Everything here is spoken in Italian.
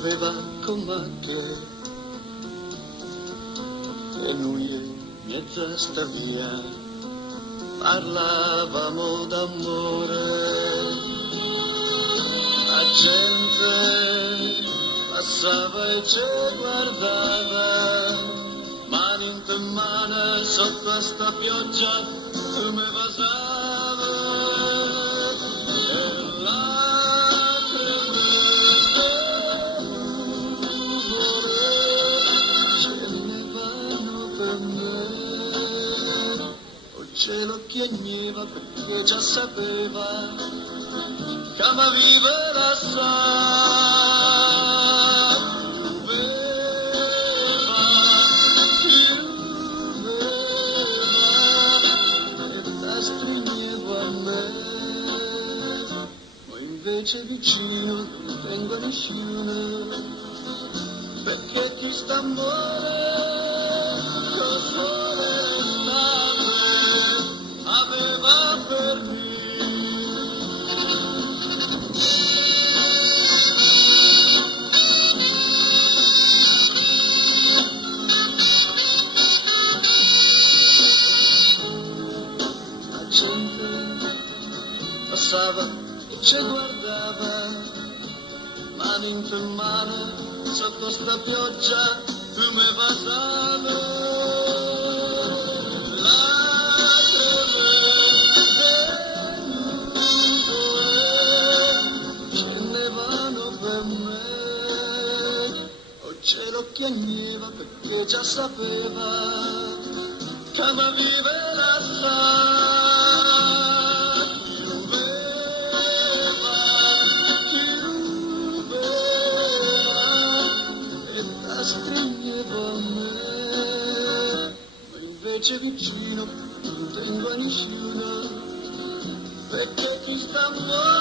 pioveva come te e noi in mezzo a sta via parlavamo d'amore. La gente passava e ci guardava, mano in mano sotto sta pioggia come passava. E lacrime scendevano per me, il cielo piangeva perché già sapeva che ama vivere assai. Invece vicino non tengo nessuno, perché chi sta amore col sole estate aveva per me. La gente passava, ci guardava, mano in mano, sotto sta pioggia, come passava. Lacrime scendevano per me, il cielo piangeva perché già sapeva che ama vivere assai. Stringeva me, ma invece vicino non tengo a nessuno, perché chi sta amore